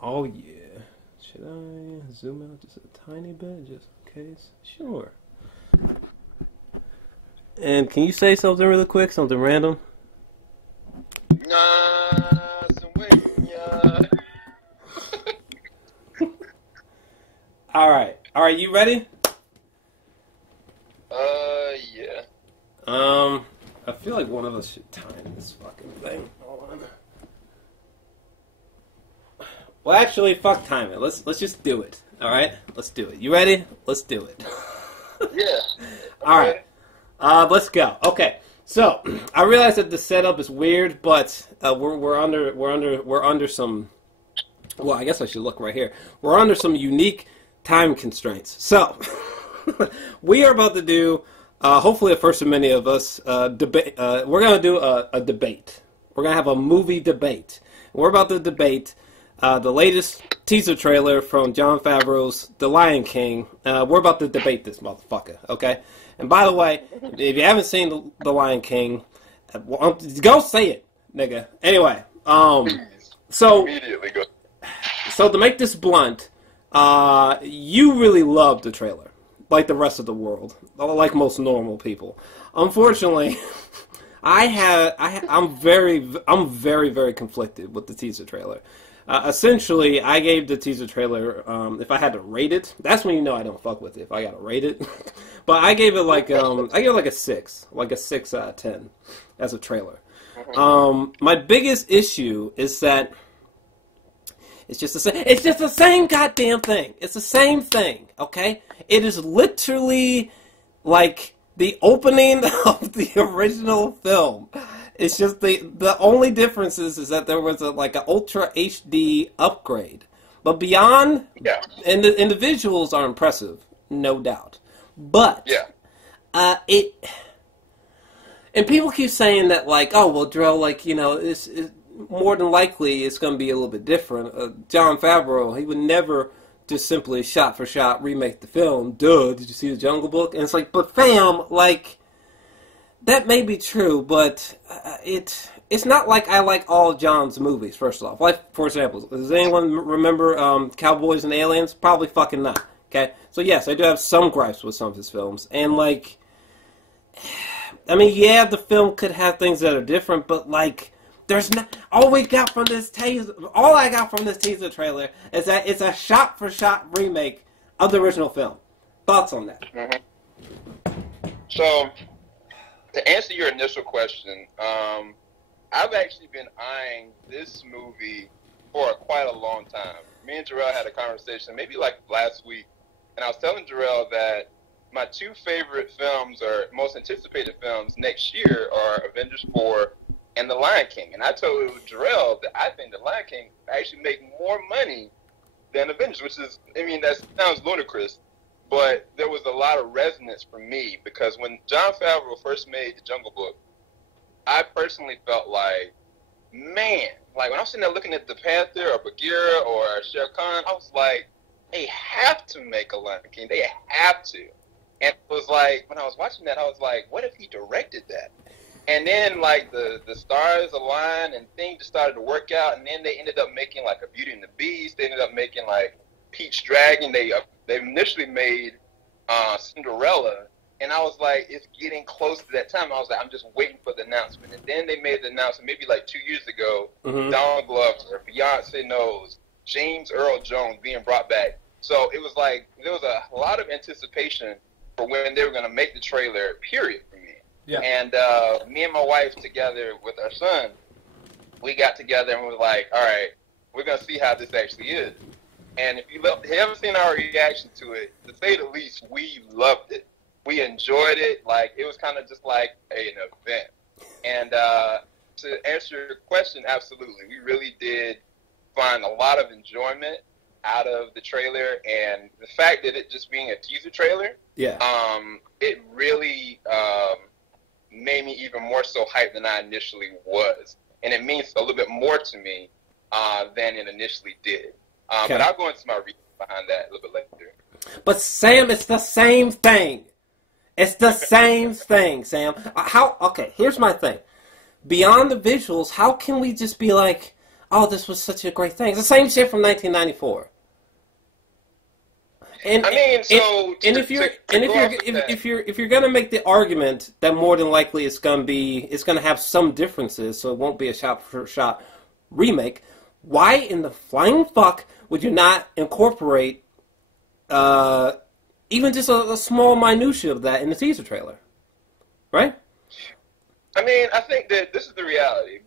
Oh yeah. Should I zoom out just a tiny bit, just in case? Sure. And can you say something really quick, something random? Some way, yeah. All right. All right. You ready? Yeah. I feel like one of us should time this fucking thing. Hold on. Well, actually, fuck time it. Let's just do it. All right. Let's do it. You ready? Let's do it. Yeah. All right. Let's go. Okay. So I realize that the setup is weird, but we're under some. Well, I guess I should look right here. We're under some unique time constraints. So we are about to do, hopefully, the first of many of us debate. We're going to do a debate. We're going to have a movie debate. We're about to debate the latest teaser trailer from Jon Favreau's The Lion King. We're about to debate this motherfucker. Okay. And by the way, if you haven't seen The Lion King, go see it, nigga. Anyway, so Immediately go. So to make this blunt, you really loved the trailer, like the rest of the world, like most normal people. Unfortunately, I'm very, very conflicted with the teaser trailer. Essentially, I gave the teaser trailer, if I had to rate it, that's when you know I don't fuck with it, if I gotta rate it. But I gave it like, a 6, like a 6 out of 10 as a trailer. My biggest issue is that it's just the same goddamn thing. It's the same thing, okay? It is literally like the opening of the original film. It's just the only difference is that there was an Ultra HD upgrade. But beyond, Yeah. and the visuals are impressive, no doubt. But, Yeah. and people keep saying that, like, oh, well, Drill, like, you know, it's more than likely it's going to be a little bit different. Jon Favreau, he would never just simply shot-for-shot remake the film. Duh, did you see the Jungle Book? And it's like, but fam, like, that may be true, but it's not like I like all John's movies, first off. Like, for example, does anyone remember Cowboys and Aliens? Probably fucking not, okay? So yes, I do have some gripes with some of his films, and like, I mean, yeah, the film could have things that are different, but like, there's not. All I got from this teaser trailer is that it's a shot-for-shot remake of the original film. Thoughts on that? Mm-hmm. So, to answer your initial question, I've actually been eyeing this movie for quite a long time. Me and Jor-Els had a conversation maybe like last week, and I was telling Jor-Els that my 2 favorite films or most anticipated films next year are Avengers 4 and The Lion King. And I told Jor-Els that I think The Lion King actually make more money than Avengers, which is, I mean, that sounds ludicrous, but there was a lot of resonance for me because when Jon Favreau first made The Jungle Book, I personally felt like, man, like when I was sitting there looking at the Panther or Bagheera or Shere Khan, I was like, they have to make a Lion King. They have to. And it was like, when I was watching that, I was like, what if he directed that? And then, like, the stars aligned and things just started to work out. And then they ended up making, like, a Beauty and the Beast. They ended up making, like, Peach Dragon. They initially made Cinderella. And I was like, it's getting close to that time. I was like, I'm just waiting for the announcement. And then they made the announcement maybe, like, 2 years ago. Mm-hmm. Donald Glover, Beyonce knows, James Earl Jones being brought back. So it was like, there was a lot of anticipation for when they were going to make the trailer, period, for me. Yeah. And me and my wife together with our son, we got together and we were like, all right, we're going to see how this actually is. And if you haven't seen our reaction to it, to say the least, we loved it. We enjoyed it. Like, it was kind of just like an event. And to answer your question, absolutely. We really did find a lot of enjoyment out of the trailer. And the fact that it just being a teaser trailer, it really made me even more so hyped than I initially was. And it means a little bit more to me than it initially did. But I'll go into my reason behind that a little bit later. But Sam, it's the same thing. It's the same thing, Sam. Okay, here's my thing. Beyond the visuals, how can we just be like, oh, this was such a great thing. It's the same shit from 1994. And I mean, so if you're gonna make the argument that more than likely it's gonna have some differences, so it won't be a shot for shot remake, why in the flying fuck would you not incorporate even just a small minutia of that in the teaser trailer, right? I mean, I think that this is the reality.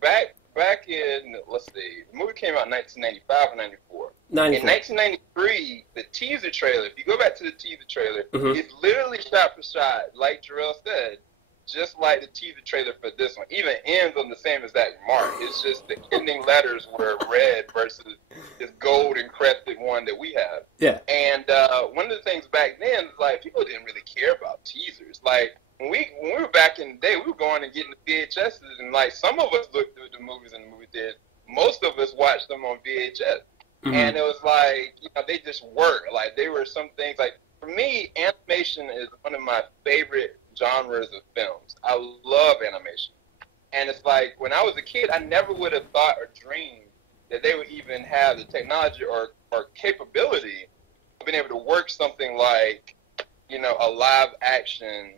Back in, let's see, the movie came out in 1995 or 94. 94. In 1993, the teaser trailer, if you go back to the teaser trailer, it's literally shot for shot, like Jor-Els said, just like the teaser trailer for this one. Even ends on the same exact mark. It's just the ending letters were red versus this gold encrusted one that we have. Yeah. And one of the things back then is, like, people didn't really care about teasers. Like, when we were back in the day, we were going and getting the VHSs, and like some of us looked through the movies in the movie theater. Most of us watched them on VHS, and it was like, you know, they just work. Like, they were some things. Like, for me, animation is one of my favorite genres of films. I love animation, and it's like when I was a kid, I never would have thought or dreamed that they would even have the technology or capability of being able to work something like, you know, a live action.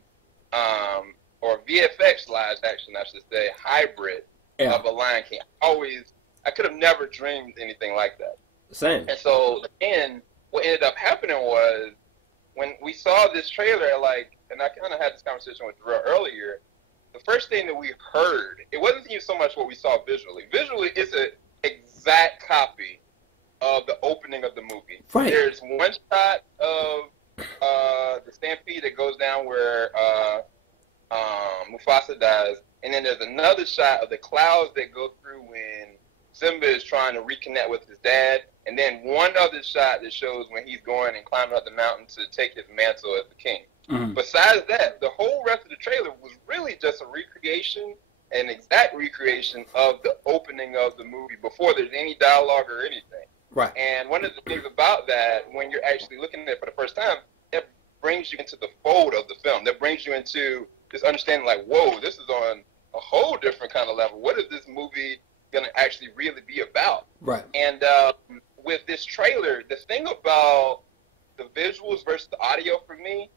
Or VFX live action, I should say, hybrid of a Lion King. I could have never dreamed anything like that. Same. And so, again, what ended up happening was when we saw this trailer, like, and I kind of had this conversation with Jor earlier, the first thing that we heard, it wasn't even so much what we saw visually. Visually, it's an exact copy of the opening of the movie. Right. There's one shot of the stampede that goes down where Mufasa dies, and then there's another shot of the clouds that go through when Simba is trying to reconnect with his dad, and then one other shot that shows when he's going and climbing up the mountain to take his mantle as the king. Besides that, the whole rest of the trailer was really just a recreation, an exact recreation of the opening of the movie before there's any dialogue or anything. Right. And one of the things about that, when you're actually looking at it for the first time, it brings you into the fold of the film. That brings you into this understanding, like, whoa, this is on a whole different kind of level. What is this movie going to actually really be about? Right. And with this trailer, the thing about the visuals versus the audio for me,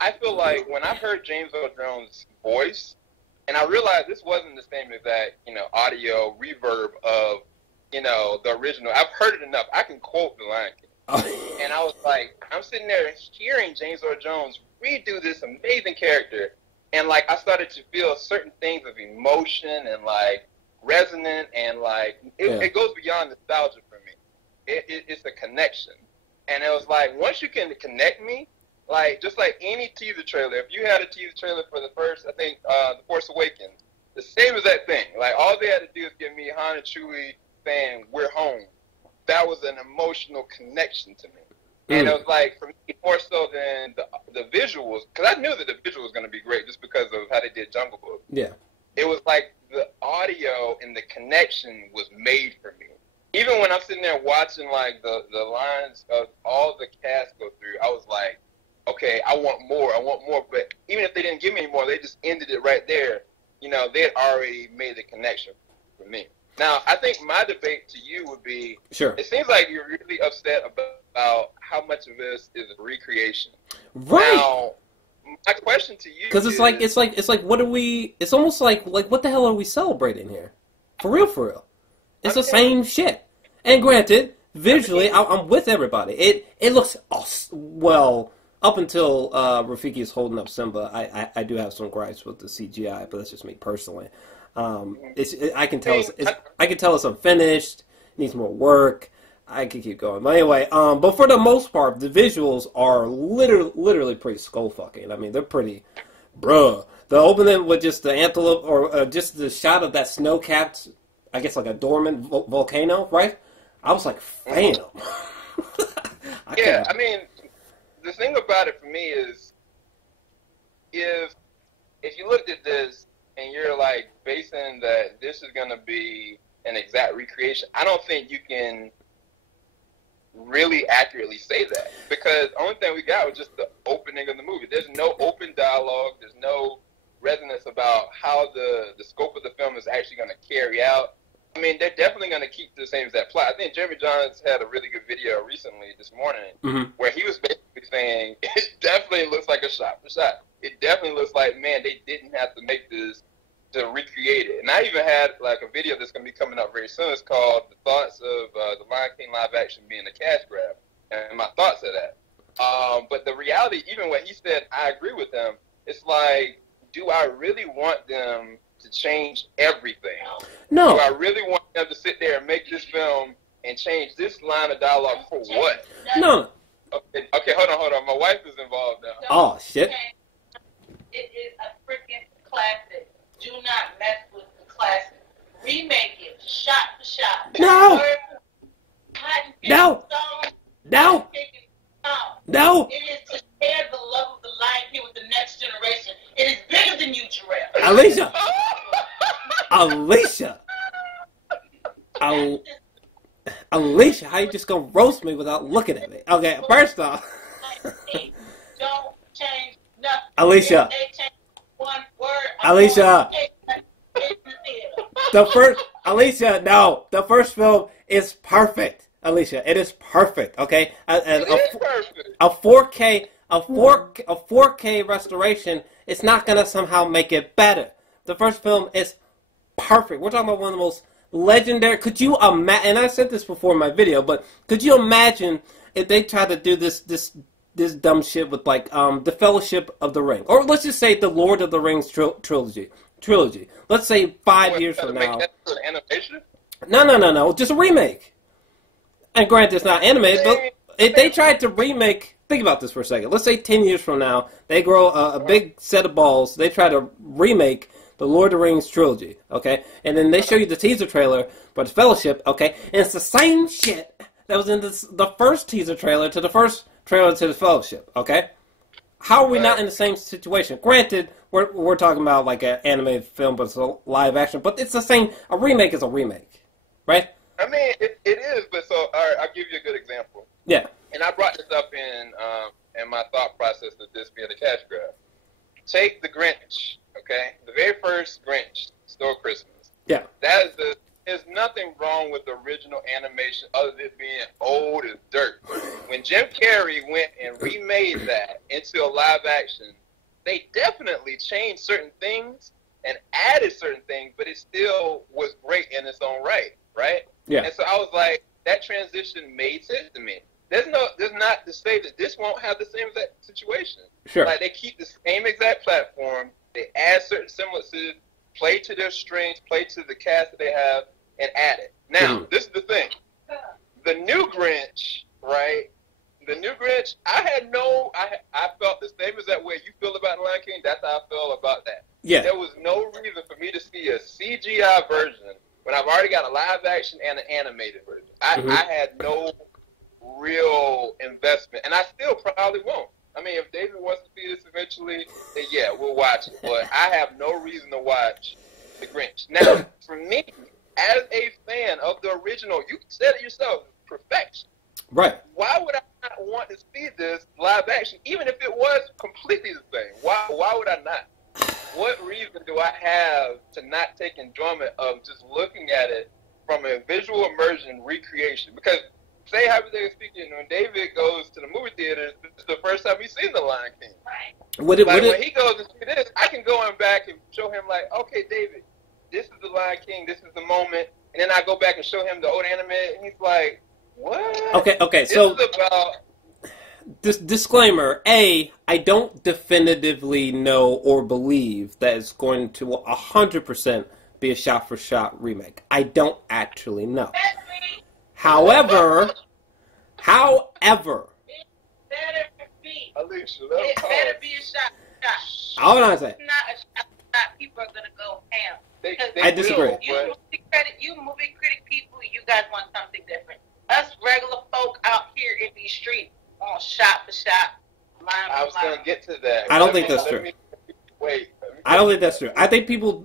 I feel like when I heard James Earl Jones' voice, and I realized this wasn't the same exact, you know, audio reverb of, you know, the original. I've heard it enough. I can quote The Lion King. And I was like, I'm sitting there hearing James Earl Jones redo this amazing character. And, like, I started to feel certain things of emotion and, like, resonant. And, like, it goes beyond nostalgia for me. It's a connection. And it was like, once you can connect me, like, just like any teaser trailer, if you had a teaser trailer for the first, I think, The Force Awakens, the same as that thing. Like, all they had to do is give me Han and Chewie saying, we're home. That was an emotional connection to me. And it was like, for me, more so than the visuals, because I knew that the visual was going to be great just because of how they did Jungle Book. Yeah. It was like the audio and the connection was made for me. Even when I'm sitting there watching, like, the lines of all the cast go through, I was like, okay, I want more. But even if they didn't give me any more, they just ended it right there. You know, they had already made the connection for me. Now, I think my debate to you would be, sure, it seems like you're really upset about how much of this is a recreation. Right. Now, my question to you because it's like what are we? It's almost like what the hell are we celebrating here? For real. It's the same shit. And granted, visually, I'm with everybody. It looks awesome. Well, up until Rafiki is holding up Simba, I do have some gripes with the CGI, but that's just me personally. I can tell it's unfinished, needs more work. I could keep going, but anyway. But for the most part, the visuals are literally pretty skull fucking. I mean, they're pretty, bruh. The opening with just the antelope, or just the shot of that snow-capped, I guess like a dormant volcano, right? I was like, damn. I mean, the thing about it for me is, if you looked at this and you're like basing that this is going to be an exact recreation, I don't think you can really accurately say that, because the only thing we got was just the opening of the movie. There's no open dialogue. There's no resonance about how the scope of the film is actually going to carry out. mean, they're definitely going to keep the same exact plot. I think Jeremy Jahns had a really good video recently this morning where he was basically saying it definitely looks like a shot for shot. It definitely looks like, man, they didn't have to make this to recreate it. And I even had like a video that's going to be coming up very soon. It's called The Thoughts of the Lion King live action being a cash grab, and my thoughts of that. But the reality, even what he said, I agree with him. It's like, do I really want them to change everything? No. Do I really want them to sit there and make this film and change this line of dialogue for what? No. Okay, hold on. My wife is involved now. Oh, shit. It is a freaking classic. Do not mess with the classic. Remake it, shot for shot. No. No. No. No. It is to share the love of the Lion King with the next generation. It is bigger than you, Jor-Els. Alicia. Alicia. Alicia, how you just gonna roast me without looking at me? Okay, first off. Don't change nothing. Alicia. They change one word. Alicia. Alicia, no. The first film is perfect. Alicia, it is perfect, okay? A 4K restoration is not gonna somehow make it better. The first film is perfect. We're talking about one of the most legendary. Could you imagine? And I said this before in my video, but could you imagine if they tried to do this dumb shit with like the Fellowship of the Ring, or let's just say the Lord of the Rings trilogy. Let's say 5 years from now. Animation? No. Just a remake. And granted, it's not animated, but if they tried to remake, think about this for a second. Let's say 10 years from now, they grow a big set of balls. They try to remake the Lord of the Rings trilogy, okay? And then they show you the teaser trailer for the Fellowship, okay? And it's the same shit that was in the first teaser trailer to the first trailer to the Fellowship, okay? How are we not in the same situation? Granted, we're talking about like an animated film, but it's a live action. But it's the same. A remake is a remake, right? I mean, it is, but so, all right, I'll give you a good example. Yeah. And I brought this up in my thought process of this being a cash grab. Take The Grinch, okay? The very first Grinch, Stole Christmas. Yeah. There's nothing wrong with the original animation other than being old as dirt. When Jim Carrey went and remade that into a live action, they definitely changed certain things and added certain things, but it still was great in its own right? Yeah. And so I was like, that transition made sense to me. There's not to say that this won't have the same exact situation. Sure. Like, they keep the same exact platform, they add certain semblances, play to their strengths, play to the cast that they have, and add it. Now, this is the thing. The new Grinch, right? The new Grinch, I felt the same as that way you feel about Lion King. That's how I feel about that. Yeah. There was no reason for me to see a CGI version when I've already got a live action and an animated version. I had no real investment, and I still probably won't. I mean, if David wants to see this eventually, then yeah, we'll watch it. But I have no reason to watch The Grinch. Now, for me, as a fan of the original, you said it yourself, perfection. Right. Why would I not want to see this live action, even if it was completely the same? Why would I not? What reason do I have to not take enjoyment of just looking at it from a visual immersion recreation? Because, say, hypothetically speaking, when David goes to the movie theater, this is the first time he's seen The Lion King. Right. When he goes to see this, I can go back and show him, like, okay, David, this is The Lion King, this is the moment, and then I go back and show him the old anime, and he's like, what? Okay, so this is about... This disclaimer, I don't definitively know or believe that it's going to 100% be a shot-for-shot remake. I don't actually know. However, It better be. Alicia, It better be a shot. Hold on a second. Not a shot. People are gonna go ham. I disagree. You movie critic people, you guys want something different. Us regular folk out here in these streets on shot for shot. I was going to get to that. I don't think that's true. Wait. I don't think that's true. I think people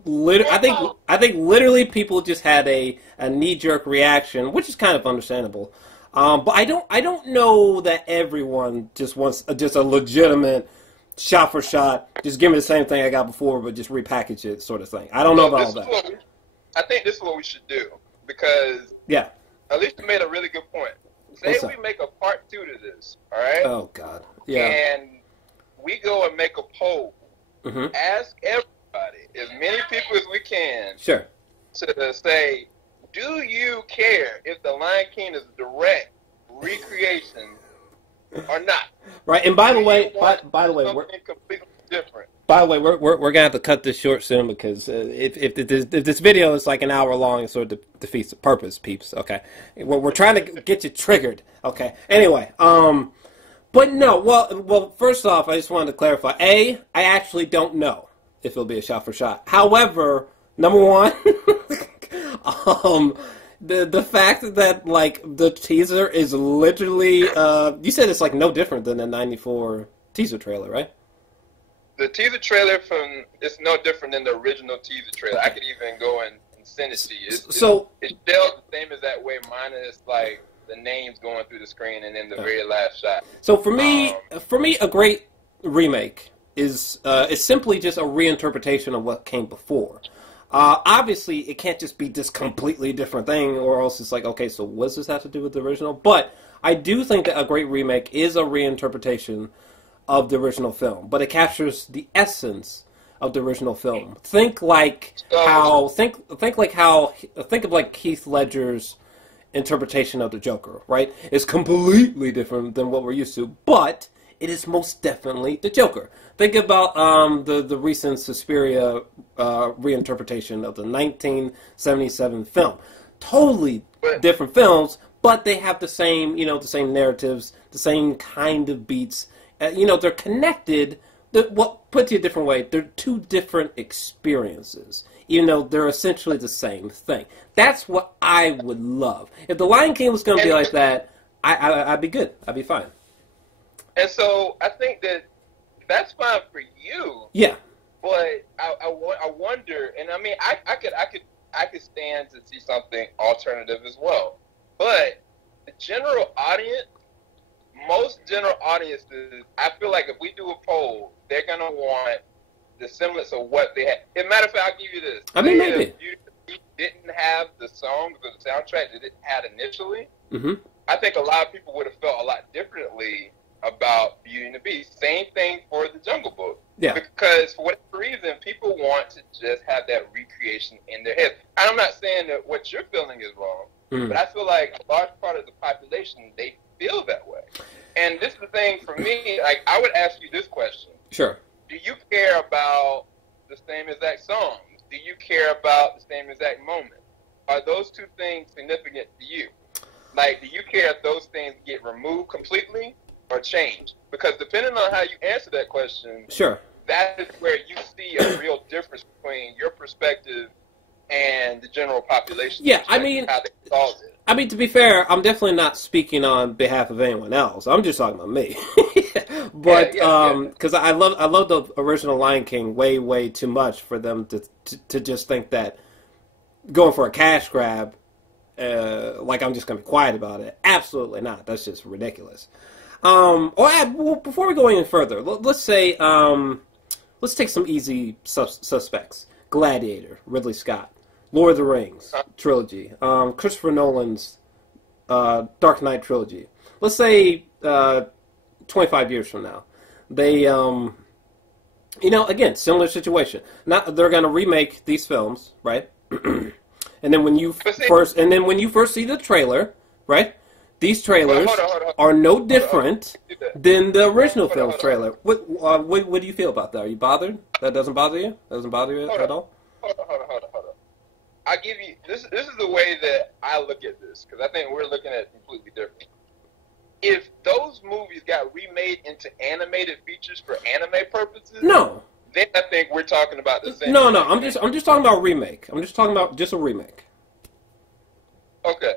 I think literally people just had a knee-jerk reaction, which is kind of understandable. But I don't know that everyone just wants just a legitimate shot for shot. Just give me the same thing I got before, but just repackage it, sort of thing. I don't know about all that. I think this is what we should do. because Yeah. at least you made a really good point. Say we make a part 2 to this, all right? Oh, God. Yeah. And we go and make a poll. Mm-hmm. Ask everybody, as many people as we can, Sure. to say, do you care if The Lion King is a direct recreation or not? Right. And by the way, by the way, something completely different. By the way, we're gonna have to cut this short soon because if this video is like an hour long, it sort of defeats the purpose, peeps. Okay, we're trying to get you triggered. Okay. Anyway, but no. Well, first off, I just wanted to clarify. I actually don't know if it'll be a shot for shot. However, number one, the fact that like the teaser is literally you said it's like no different than the '94 teaser trailer, right? The teaser trailer it's no different than the original teaser trailer. I could even go and send it to you. It's shelled the same as that way, minus like the names going through the screen and then the very last shot. So for me, a great remake is simply just a reinterpretation of what came before. Obviously, it can't just be this completely different thing, or else it's like, okay, so what does this have to do with the original? But I do think that a great remake is a reinterpretation of the original film, but it captures the essence of the original film. Think of like Heath Ledger's interpretation of the Joker, right? It's completely different than what we're used to, but it is most definitely the Joker. Think about the recent Suspiria reinterpretation of the 1977 film. Totally different films, but they have the same narratives, the same kind of beats. They're connected. Put it a different way, they're two different experiences. Even though they're essentially the same thing. That's what I would love. If The Lion King was going to be like that, I'd be good. I'd be fine. And so I think that's fine for you. Yeah. But I wonder, and I mean, I could stand to see something alternative as well. But the general audience, most general audiences, I feel like if we do a poll, they're going to want the semblance of what they had. As a matter of fact, I'll give you this. I mean, maybe. If you didn't have the songs or the soundtrack that it had initially, mm-hmm. I think a lot of people would have felt a lot differently about Beauty and the Beast. Same thing for the Jungle Book. Yeah. Because for whatever reason, people want to just have that recreation in their head. And I'm not saying that what you're feeling is wrong, but I feel like a large part of the population, they feel that way. And this is the thing for me, like, I would ask you this question. Sure. Do you care about the same exact songs? Do you care about the same exact moment? Are those two things significant to you? Like, do you care if those things get removed completely or changed? Because depending on how you answer that question, sure, that is where you see a real difference between your perspective and the general population. Yeah, I mean, how they solve it. I mean, to be fair, I'm definitely not speaking on behalf of anyone else. I'm just talking about me. But because I love the original Lion King way too much for them to just think that going for a cash grab, like I'm just going to be quiet about it. Absolutely not. That's just ridiculous. Well, before we go any further, let's say let's take some easy suspects. Gladiator, Ridley Scott. Lord of the Rings trilogy, Christopher Nolan's Dark Knight trilogy. Let's say 25 years from now, they, again, similar situation. Now they're going to remake these films, right? And then when you first see the trailer, right? These trailers are no different than the original film's trailer. What do you feel about that? Are you bothered? That doesn't bother you? That doesn't bother you at all? Hold on. I'll give you this. This is the way that I look at this, because I think we're looking at it completely different. If those movies got remade into animated features for anime purposes, no, then I think we're talking about the same. No. I'm just talking about remake. I'm just talking about just a remake. Okay.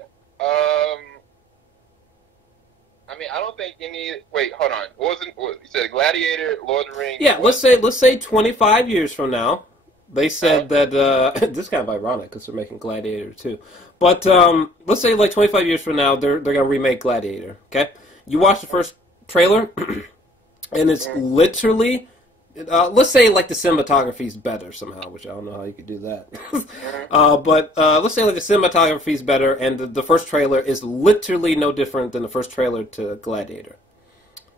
I mean, I don't think any. Wait, hold on. What you said? Gladiator, Lord of the Rings. Yeah, let's say 25 years from now. They said that, this is kind of ironic because they're making Gladiator too. But let's say like 25 years from now, they're going to remake Gladiator, okay? You watch the first trailer, and it's literally let's say like the cinematography is better somehow, which I don't know how you could do that. But let's say like the cinematography is better, and the first trailer is literally no different than the first trailer to Gladiator.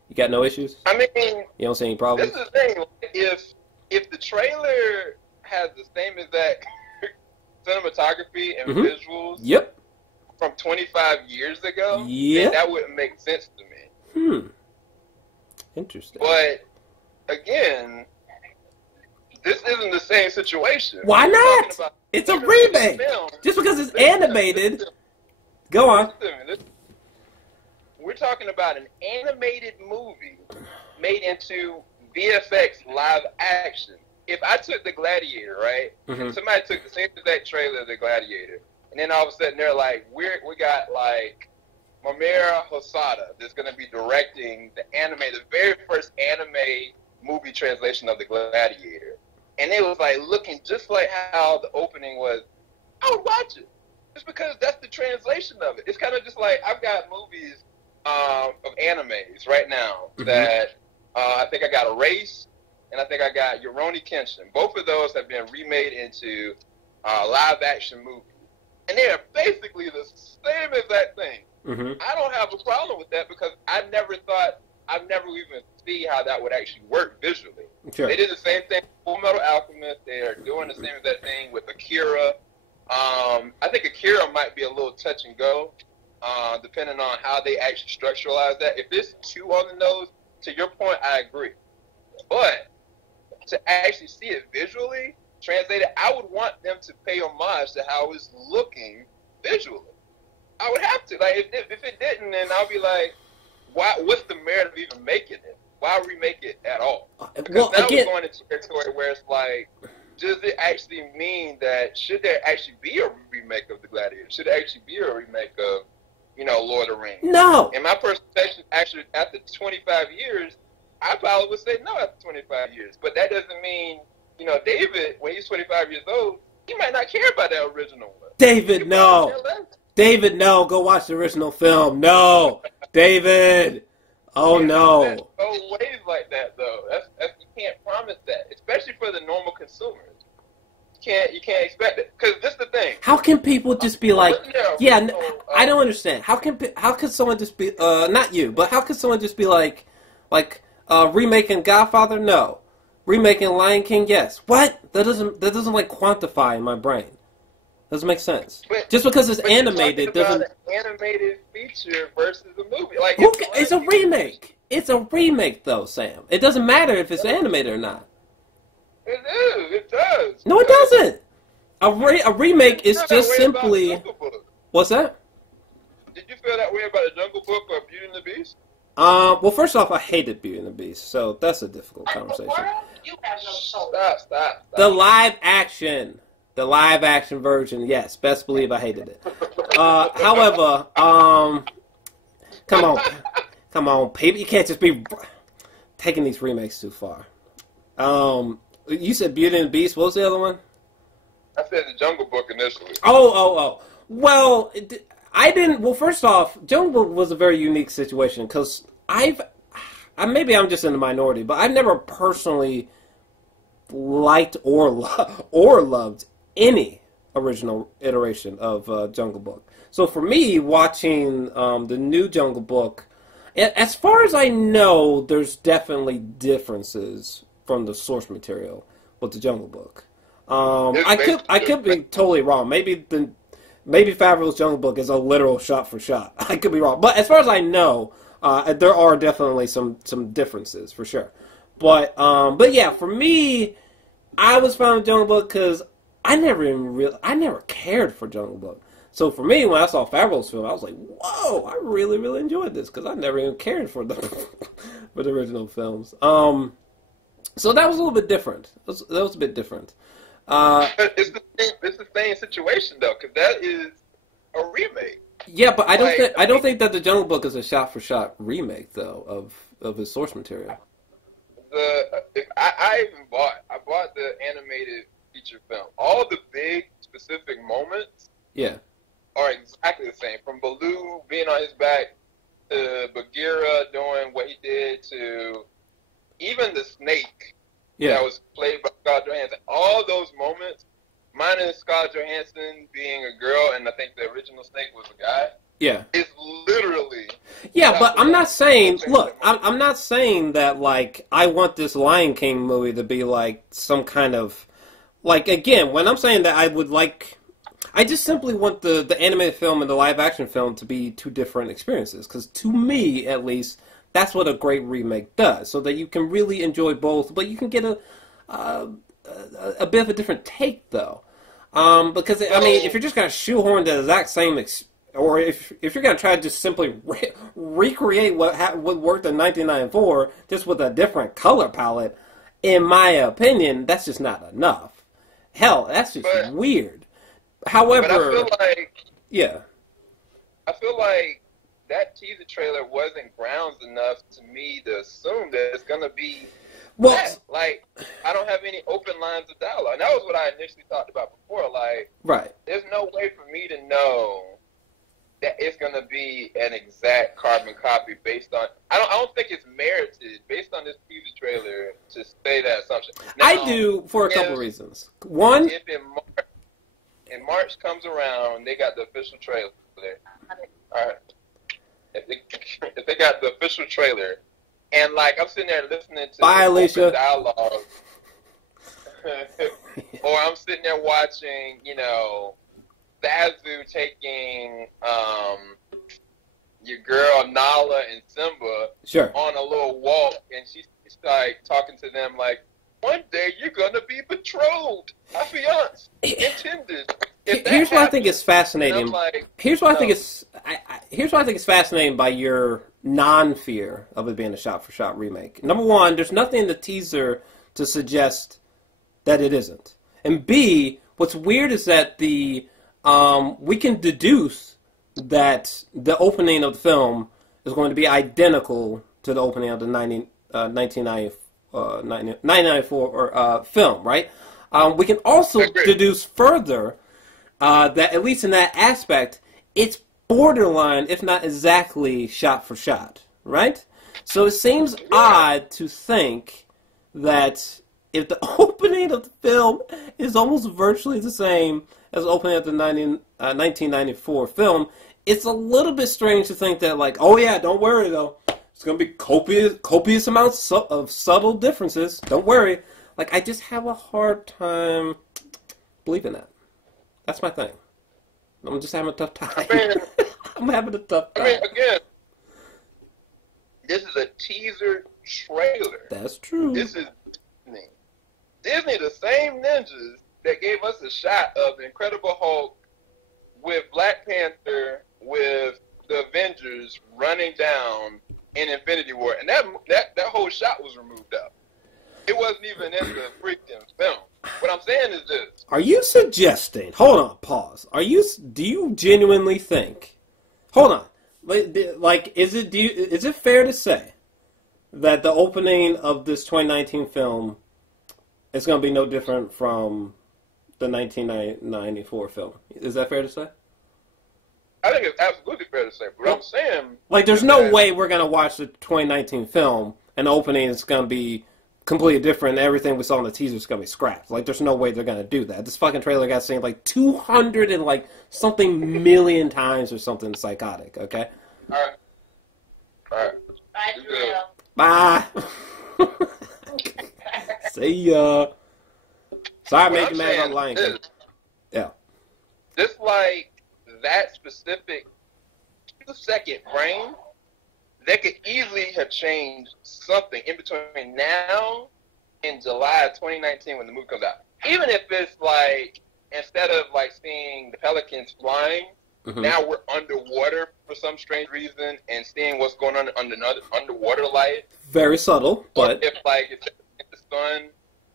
You got no issues? I mean, you don't see any problems? This is the thing. If the trailer has the same exact cinematography and visuals from 25 years ago, then that wouldn't make sense to me. Interesting. But again, this isn't the same situation. Why not? It's a remake. Just because it's animated. Go on. We're talking about an animated movie made into VFX live action. If I took the Gladiator, right? Somebody took the same exact trailer of the Gladiator, and then all of a sudden they're like, we got like Mamera Hosada that's going to be directing the very first anime movie translation of the Gladiator, and it was like looking just like how the opening was. I would watch it just because that's the translation of it. It's kind of just like I've got movies of animes right now that I think I got Erase, and I think I got Rurouni Kenshin. Both of those have been remade into live action movies, and they are basically the same exact thing. I don't have a problem with that because I've never even see how that would actually work visually. They did the same thing with Full Metal Alchemist. They are doing the same exact thing with Akira. I think Akira might be a little touch and go, depending on how they actually structuralize that. If it's too on the nose, to your point, I agree. But to actually see it visually translated, I would want them to pay homage to how it's looking visually. I would have to. Like, if it didn't, then I'll be like, why? What's the merit of even making it? Why remake it at all? Because now we're going into territory where it's like, does it actually mean that should there actually be a remake of the Gladiator? Should there actually be a remake of, Lord of the Rings? No. In my perception, actually, after 25 years, I probably would say no after 25 years. But that doesn't mean, David, when he's 25 years old, he might not care about that original one. David, no. David, no. Go watch the original film. No. David. Oh, no. There's no ways like that, though. You can't promise that, especially for the normal consumers. You can't expect it. Because this is the thing. How can people just be like, I don't understand. How can someone just be, not you, but how can someone just be like, remaking Godfather? No. Remaking Lion King? Yes. What? That doesn't like quantify in my brain. Doesn't make sense. Just because it's animated doesn't. An animated feature versus a movie. Like it's a remake. It's a remake, though, Sam. It doesn't matter if it's animated or not. It is. It does. No, it doesn't. A remake is just simply. What's that? Did you feel that way about the Jungle Book or Beauty and the Beast? Well, first off, I hated Beauty and the Beast, so that's a difficult conversation. You have no soul. Stop. The live action version, yes, best believe I hated it. However, come on, people, you can't just be taking these remakes too far. You said Beauty and the Beast. What was the other one? I said the Jungle Book initially. Oh. Well, I didn't. Well, first off, Jungle Book was a very unique situation because maybe I'm just in the minority, but I've never personally liked or loved any original iteration of Jungle Book. So for me, watching the new Jungle Book, as far as I know, there's definitely differences from the source material with the Jungle Book. I could be totally wrong. Maybe Favreau's Jungle Book is a literal shot for shot. I could be wrong, but as far as I know, there are definitely some differences for sure. But yeah, for me, I was fine with Jungle Book because I never cared for Jungle Book. So for me, when I saw Favreau's film, I was like, whoa, I really, really enjoyed this because I never even cared for the for the original films. So that was a little bit different. That was a bit different. It's the same situation though, because that is a remake. Yeah, but I don't think that the Jungle Book is a shot for shot remake though of his source material. I bought the animated feature film. All the big specific moments are exactly the same. From Baloo being on his back to Bagheera doing what he did to even the snake that was played by Scarlett Johansson. All those moments, minus Scarlett Johansson being a girl, and I think the original Snake was a guy. Yeah. It's literally... Yeah, but I'm not saying... Look, I'm not saying that, like, I want this Lion King movie to be, like, some kind of... Like, again, when I'm saying that I would like... I just simply want the animated film and the live-action film to be two different experiences. Because to me, at least, that's what a great remake does. So that you can really enjoy both, but you can get a bit of a different take, though. Because, I mean, if you're just going to shoehorn the exact same... Or if you're going to try to just simply recreate what worked in 1994 just with a different color palette, in my opinion, that's just not enough. Hell, that's just weird. However... But I feel like... Yeah. I feel like that teaser trailer wasn't grounds enough to me to assume that it's going to be... Well, that. Like, I don't have any open lines of dialogue. And that was what I initially talked about before. Like, right. There's no way for me to know that it's going to be an exact carbon copy based on... I don't think it's merited, based on this teaser trailer, to say that assumption. Now, I do, for a couple reasons. One... If in March comes around, they got the official trailer. All right. If they got the official trailer, and, like, I'm sitting there listening to Alicia. dialogue, or I'm sitting there watching, you know... Zazu taking your girl Nala and Simba on a little walk, and she's like talking to them like, one day you're gonna be betrothed, affianced, intended. Here's what I think is fascinating. Here's what I think is fascinating by your non-fear of it being a shot-for-shot remake. Number one, there's nothing in the teaser to suggest that it isn't, and B, what's weird is that we can deduce that the opening of the film is going to be identical to the opening of the 1994 film, right? We can also deduce further that, at least in that aspect, it's borderline, if not exactly, shot for shot, right? So it seems odd to think that if the opening of the film is almost virtually the same as the opening of the 1994 film, it's a little bit strange to think that, like, oh yeah, don't worry though, it's going to be copious amounts of subtle differences. Don't worry. Like, I just have a hard time believing that. That's my thing. I'm just having a tough time. I'm having a tough time. I mean, again, this is a teaser trailer. That's true. This is Disney. Disney, the same ninjas that gave us a shot of the Incredible Hulk with Black Panther, with the Avengers running down in Infinity War, and that whole shot was removed out. It wasn't even in the freaking film. What I'm saying is this: are you suggesting? Hold on, pause. Do you genuinely think? Hold on. Like, is it fair to say that the opening of this 2019 film is going to be no different from the 1994 film? Is that fair to say? I think it's absolutely fair to say. But I'm saying, like, there's no way we're going to watch the 2019 film and the opening is going to be completely different and everything we saw in the teaser is going to be scrapped. Like, there's no way they're going to do that. This fucking trailer got seen like 200 and like something million times or something psychotic, okay? All right. Bye, Bye. See ya. Sorry I made you mad about Lion King. Yeah. Just like that specific 2-second frame, that could easily have changed something in between now and July of 2019 when the movie comes out. Even if it's like, instead of like seeing the pelicans flying, now we're underwater for some strange reason and seeing what's going on under underwater light. Very subtle, but... If like it's in the sun,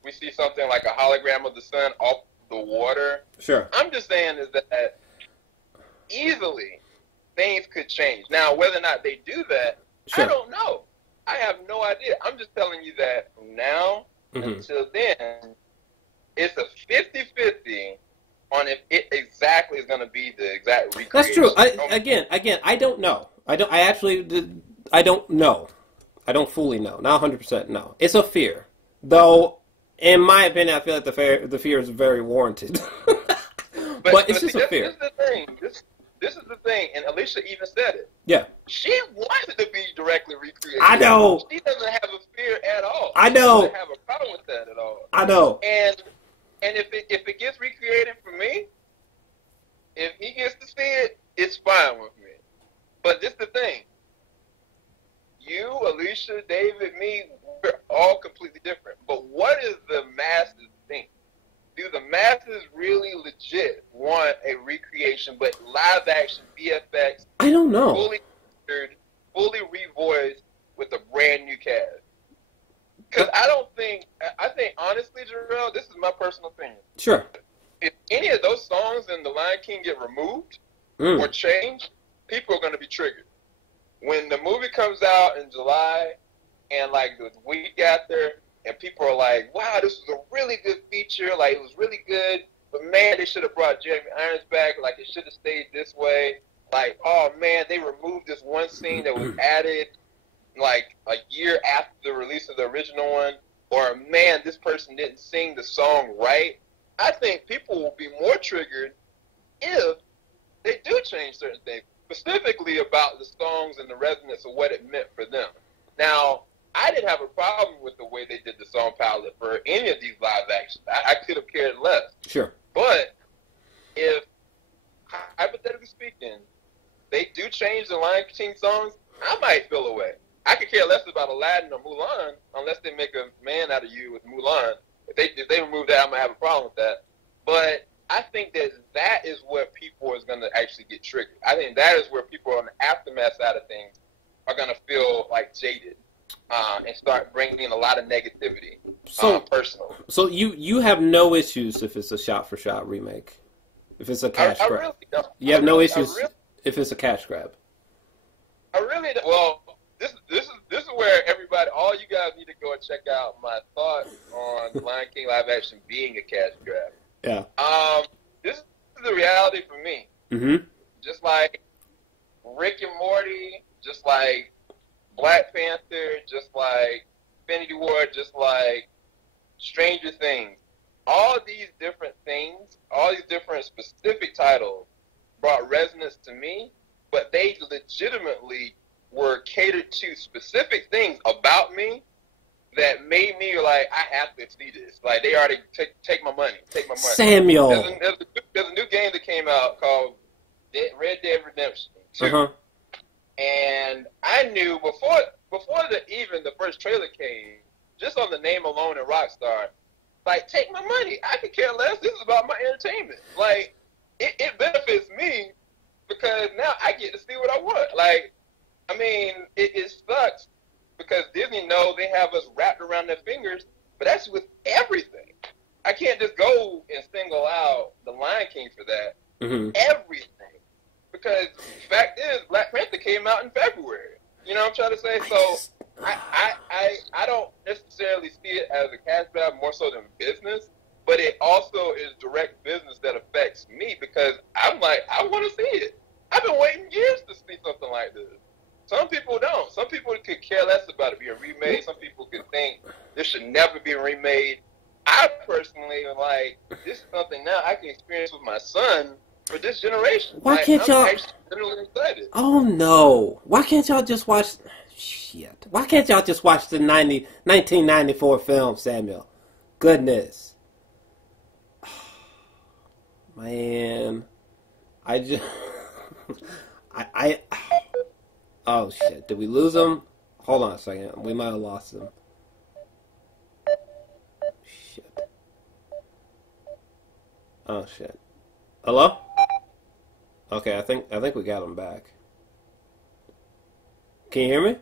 we see something like a hologram of the sun off the water. Sure. I'm just saying is that easily things could change. Now, whether or not they do that, I don't know. I have no idea. I'm just telling you that from now until then, it's a 50-50 on if it exactly is going to be the exact recreation. That's true. Again, I don't know. I don't know. I don't fully know. Not 100% know. It's a fear. Though, In my opinion, I feel like the fear is very warranted. But it's just a fear. This is the thing. This is the thing, and Alicia even said it. Yeah. She wants it to be directly recreated. I know. She doesn't have a fear at all. I know. She doesn't have a problem with that at all. I know. And if it gets recreated for me, if he gets to see it, it's fine with me. But this is the thing. You, Alicia, David, me, we're all completely different. But what is the masses think? Do the masses really legit want a recreation, but live action VFX? I don't know. Fully featured, fully revoiced with a brand new cast. Because I think honestly, Jor-Els, this is my personal opinion. Sure. If any of those songs in The Lion King get removed or changed, people are going to be triggered. When the movie comes out in July and like the week after, and people are like, wow, this was a really good feature, like it was really good, but man, they should have brought Jeremy Irons back, like it should have stayed this way. Like, oh man, they removed this one scene that was added like a year after the release of the original one, or man, this person didn't sing the song right. I think people will be more triggered if they do change certain things, specifically about the songs and the resonance of what it meant for them. Now, I didn't have a problem with the way they did the song palette for any of these live actions. I could have cared less. Sure. But if, hypothetically speaking, they do change the Lion King songs, I might feel away. I could care less about Aladdin or Mulan unless they make a man out of you with Mulan. If they remove that, I might have a problem with that. But I think that is where people is going to actually get triggered. I think that is where people on the aftermath side of things are going to feel like jaded and start bringing a lot of negativity personally. So you have no issues if it's a shot-for-shot remake? If it's a cash grab? I really don't. You have no issues if it's a cash grab? I really don't. Well, this is where everybody, all you guys need to go and check out my thoughts on Lion King live action being a cash grab. Yeah. This is the reality for me. Mm-hmm. Just like Rick and Morty, just like Black Panther, just like Infinity War, just like Stranger Things. All these different things, all these different specific titles brought resonance to me, but they legitimately were catered to specific things about me that made me like, I have to see this. Like, they already take my money. Samuel. There's a new game that came out called Red Dead Redemption 2. Uh-huh. And I knew before the first trailer came, just on the name alone in Rockstar, like, take my money. I could care less. This is about my entertainment. Like, it benefits me because now I get to see what I want. Like, I mean, it sucks because Disney knows they have us wrapped around their fingers, but that's with everything. I can't just go and single out The Lion King for that. Mm-hmm. Everything. Because the fact is, Black Panther came out in February. You know what I'm trying to say? So I don't necessarily see it as a cash grab more so than business, but it also is direct business that affects me because I'm like, I want to see it. I've been waiting years to see something like this. Some people don't. Some people could care less about it being remade. Some people could think this should never be remade. I personally am like, this is something now I can experience with my son for this generation. Why can't y'all? I'm actually literally excited. Oh no! Why can't y'all just watch? Shit! Why can't y'all just watch the 1994 film, Samuel? Goodness, man, I just I oh shit! Did we lose him? Hold on a second. We might have lost him. Shit. Oh shit. Hello? Okay, I think we got him back. Can you hear me?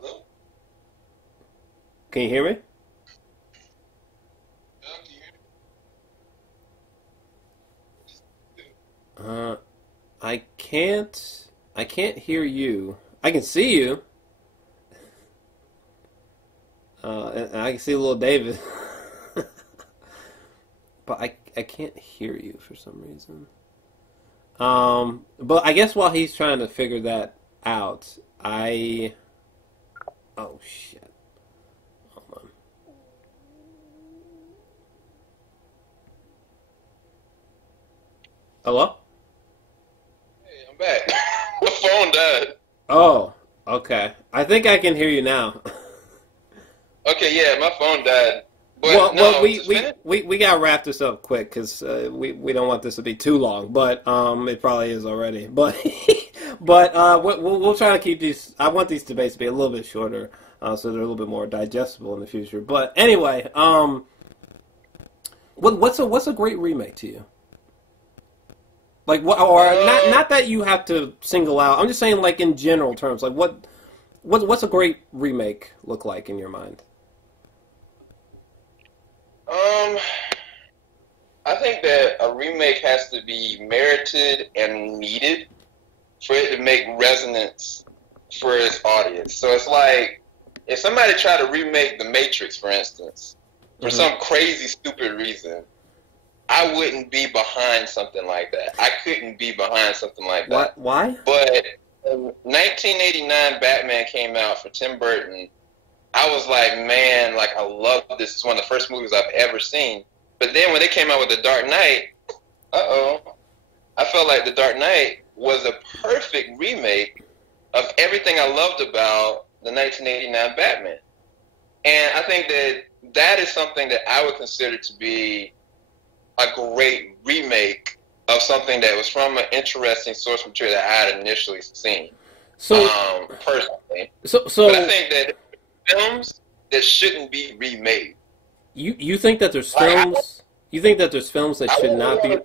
Hello? Can you hear me? I can't hear you. I can see you. And I can see little David. But I can't hear you for some reason. But I guess while he's trying to figure that out, oh shit. Oh Hello? Hey, I'm back. My phone died. Oh, okay. I think I can hear you now. Okay, yeah, my phone died. But Well, no, to finish. we gotta wrap this up quick because we don't want this to be too long. But it probably is already. But we'll try to keep these. I want these debates to be a little bit shorter, so they're a little bit more digestible in the future. But anyway, what's a great remake to you? Like what? Or not that you have to single out. I'm just saying, like in general terms, like what's a great remake look like in your mind? I think that a remake has to be merited and needed for it to make resonance for its audience. So it's like if somebody tried to remake The Matrix, for instance, for some crazy, stupid reason, I wouldn't be behind something like that. I couldn't be behind something like that. Why? But when 1989 Batman came out for Tim Burton, I was like, man, like I love this. It's one of the first movies I've ever seen. But then when they came out with The Dark Knight, I felt like The Dark Knight was a perfect remake of everything I loved about the 1989 Batman. And I think that is something that I would consider to be a great remake of something that was from an interesting source material that I had initially seen. So, personally. But I think that films that shouldn't be remade. You think that there's films? You think that there's films that should not be?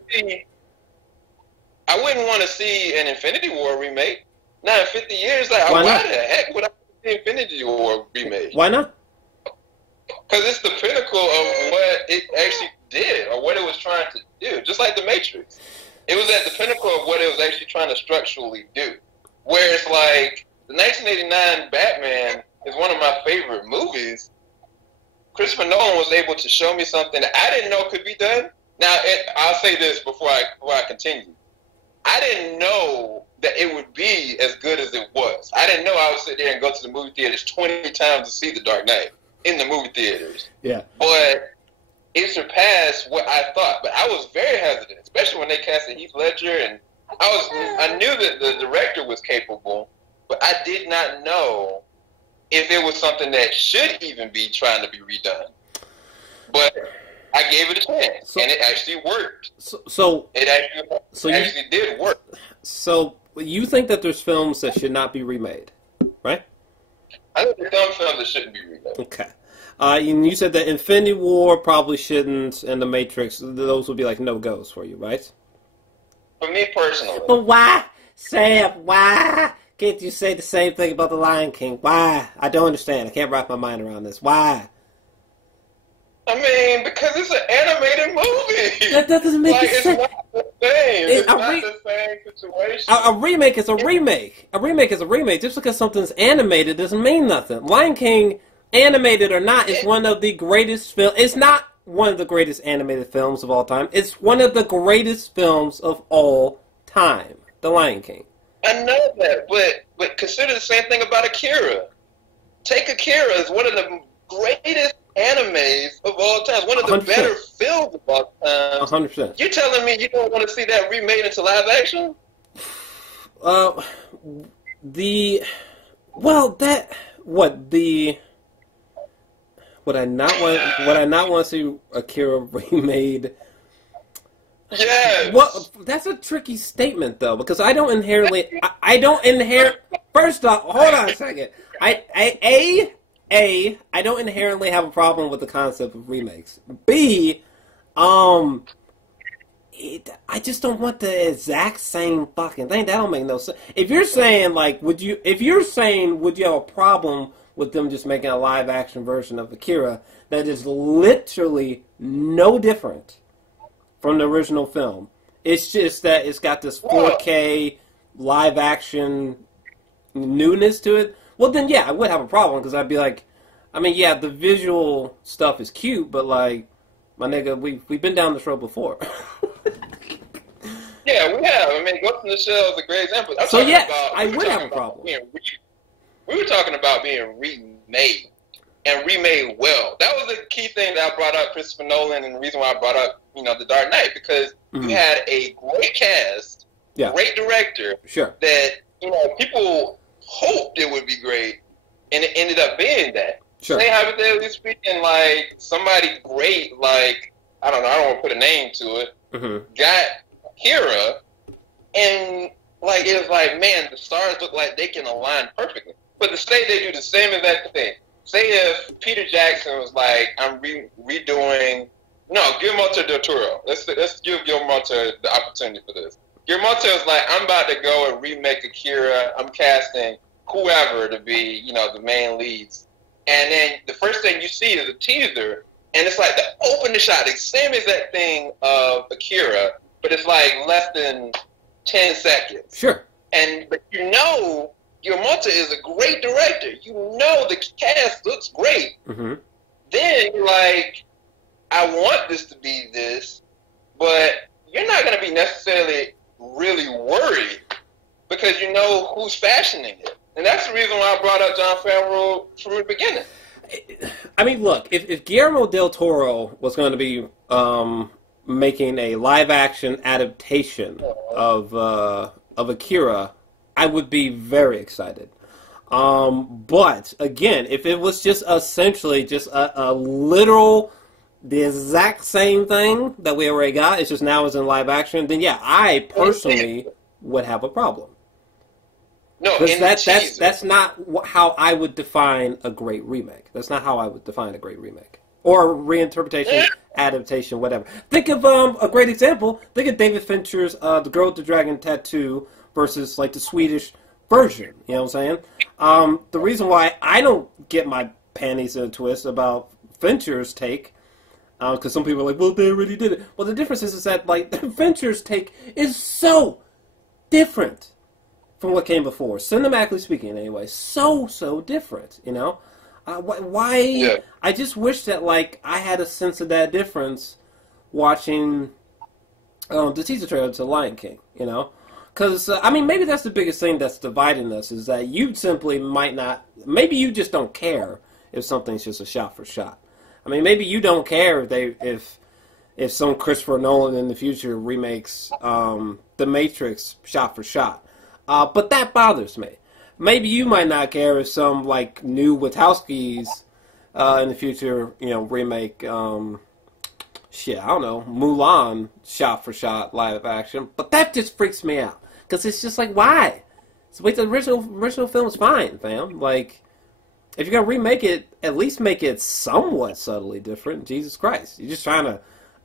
I wouldn't want to see an Infinity War remake. Now in 50 years, like why the heck would I see an Infinity War remake? Why not? Because it's the pinnacle of what it actually did or what it was trying to do. Just like The Matrix, it was at the pinnacle of what it was actually trying to structurally do. Where it's like the 1989 Batman is one of my favorite movies. Christopher Nolan was able to show me something that I didn't know could be done. Now, I'll say this before I continue. I didn't know that it would be as good as it was. I didn't know I would sit there and go to the movie theaters 20 times to see The Dark Knight in the movie theaters. Yeah. But it surpassed what I thought. But I was very hesitant, especially when they casted Heath Ledger, and I knew that the director was capable, but I did not know if it was something that should even be trying to be redone. But I gave it a chance, and it actually worked. So it actually did work. So you think that there's films that should not be remade, right? I think there's some films that shouldn't be remade. Okay. And you said that Infinity War probably shouldn't, and The Matrix, those would be like no-goes for you, right? For me personally. But why, Sam, why can't you say the same thing about The Lion King? Why? I don't understand. I can't wrap my mind around this. Why? I mean, because it's an animated movie. That doesn't make sense. It's not the same. It's not the same situation. A remake is a remake. A remake is a remake. Just because something's animated doesn't mean nothing. Lion King, animated or not, is one of the greatest films. It's not one of the greatest animated films of all time. It's one of the greatest films of all time. The Lion King. I know that, but consider the same thing about Akira. Take Akira as one of the greatest animes of all time. One of the 100%. Better films of all time. 100%. You're telling me you don't want to see that remade into live action? Would I not want to see Akira remade? Yes. Well, that's a tricky statement though, because I don't inherently. First off, hold on a second. I don't inherently have a problem with the concept of remakes. B, I just don't want the exact same fucking thing. That don't make no sense. If you're saying would you have a problem with them just making a live action version of Akira that is literally no different from the original film? It's just that it's got this 4K live action newness to it. Well, then, yeah, I would have a problem, because I'd be like, I mean, yeah, the visual stuff is cute, but, like, my nigga, we've been down this road before. Yeah, we have. I mean, Ghost in the Shell is a great example. I would have a problem. We were talking about being remade, and remade well. That was the key thing that I brought up Christopher Nolan, and the reason why I brought up, The Dark Knight, because You had a great cast, great director. Sure. That, you know, people hoped it would be great, and it ended up being that. Sure. Say, hypothetically speaking, like, somebody great, like, I don't know, I don't want to put a name to it, got Kira, and, like, it was like, man, the stars look like they can align perfectly. But to say they do the same exact thing, say if Peter Jackson was like, I'm redoing, no, Guillermo del Toro. Let's give Guillermo the opportunity for this. Guillermo is like, I'm about to go and remake Akira. I'm casting whoever to be, you know, the main leads. And then the first thing you see is a teaser, and it's like the opening shot, the same exact thing of Akira, but it's like less than 10 seconds. Sure. But you know, Guillermo is a great director. You know the cast looks great. Then you're like, I want this to be this, but you're not going to be necessarily really worried because you know who's fashioning it. And that's the reason why I brought up Jon Favreau from the beginning. I mean, look, if Guillermo del Toro was going to be making a live-action adaptation of Akira, I would be very excited. But, again, if it was just essentially just a literal, the exact same thing that we already got, it's just now is in live action, then yeah, I personally would have a problem. No, because that's not how I would define a great remake. That's not how I would define a great remake. Or reinterpretation, adaptation, whatever. Think of a great example. Think of David Fincher's The Girl with the Dragon Tattoo versus like the Swedish version. You know what I'm saying? The reason why I don't get my panties in a twist about Fincher's take, because some people are like, well, they already did it. Well, the difference is that like Fincher's take is so different from what came before, cinematically speaking, anyway. So different, you know. Why? Yeah. I just wish that like I had a sense of that difference watching the teaser trailer to Lion King, you know. Because I mean, maybe that's the biggest thing that's dividing us is that you simply might not. Maybe you just don't care if something's just a shot for shot. I mean, maybe you don't care if some Christopher Nolan in the future remakes The Matrix shot for shot. But that bothers me. Maybe you might not care if some like new Wachowskis in the future, you know, remake I don't know, Mulan shot for shot live action. But that just freaks me out because it's just like why? So wait, the original film is fine, fam. Like if you're gonna remake it, at least make it somewhat subtly different. Jesus Christ, you're just trying to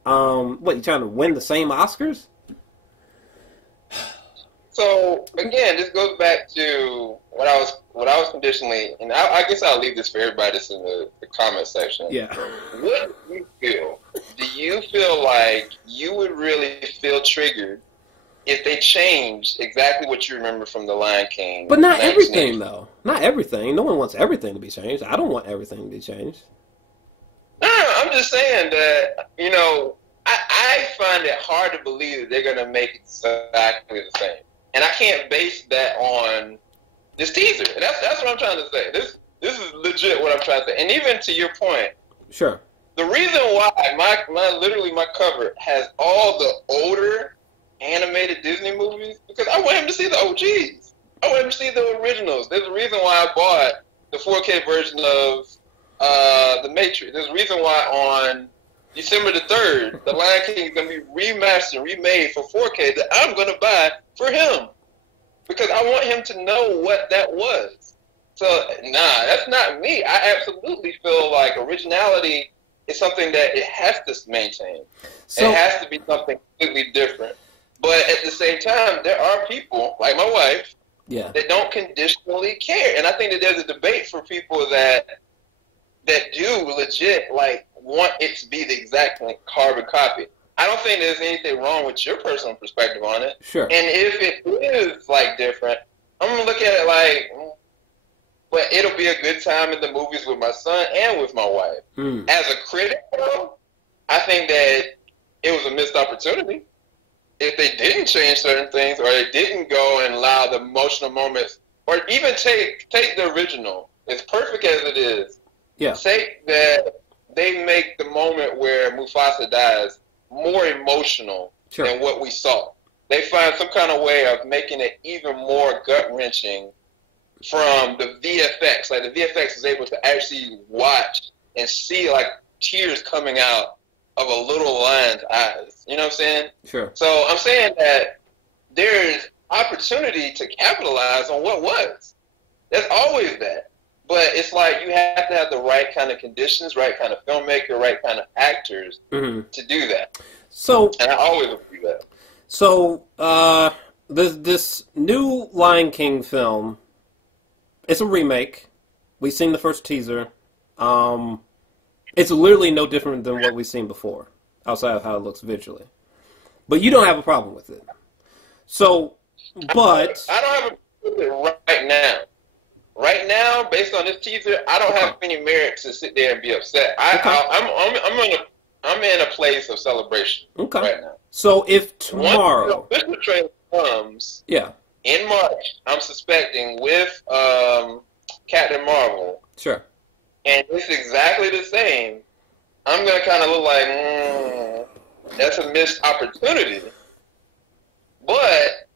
you trying to win the same Oscars? So again, this goes back to what I was conditionally, and I guess I'll leave this for everybody that's in the comment section. Yeah. What do you feel? Do you feel like you would really feel triggered if they changed exactly what you remember from The Lion King? But not everything, though. Not everything. No one wants everything to be changed. I don't want everything to be changed. No, I'm just saying that, you know, I find it hard to believe that they're going to make it exactly the same. And I can't base that on this teaser. And that's what I'm trying to say. This is legit what I'm trying to say. And even to your point, sure. The reason why my cover has all the older animated Disney movies because I want him to see the OGs. I want him to see the originals. There's a reason why I bought the 4K version of The Matrix. There's a reason why on December the 3rd, The Lion King is going to be remastered, remade for 4K that I'm going to buy for him. Because I want him to know what that was. So, that's not me. I absolutely feel like originality is something that it has to maintain. So, it has to be something completely different. But at the same time, there are people, like my wife, that don't conditionally care. And I think that there's a debate for people that do legit, like, want it to be the exact carbon copy. I don't think there's anything wrong with your personal perspective on it. Sure. And if it is, like, different, I'm going to look at it like, but it'll be a good time in the movies with my son and with my wife. As a critic, though, I think that it was a missed opportunity. If they didn't change certain things or they didn't go and allow the emotional moments, or even take the original, as perfect as it is, take that they make the moment where Mufasa dies more emotional Sure. than what we saw. They find some kind of way of making it even more gut-wrenching from the VFX. Like, the VFX is able to actually watch and see, like, tears coming out of a little lion's eyes. You know what I'm saying? Sure. So I'm saying that there's opportunity to capitalize on what was. There's always that. But it's like you have to have the right kind of conditions, right kind of filmmaker, right kind of actors to do that. So, and I always do that. So, this new Lion King film, it's a remake. We've seen the first teaser. It's literally no different than what we've seen before, outside of how it looks visually. But you don't have a problem with it. So, but... I don't have a problem with it right now. Right now, based on this teaser, I don't have any merit to sit there and be upset. I'm in a place of celebration right now. So if tomorrow... Once the official trailer comes in March, I'm suspecting, with Captain Marvel, sure, and it's exactly the same, I'm going to kind of look like, that's a missed opportunity. But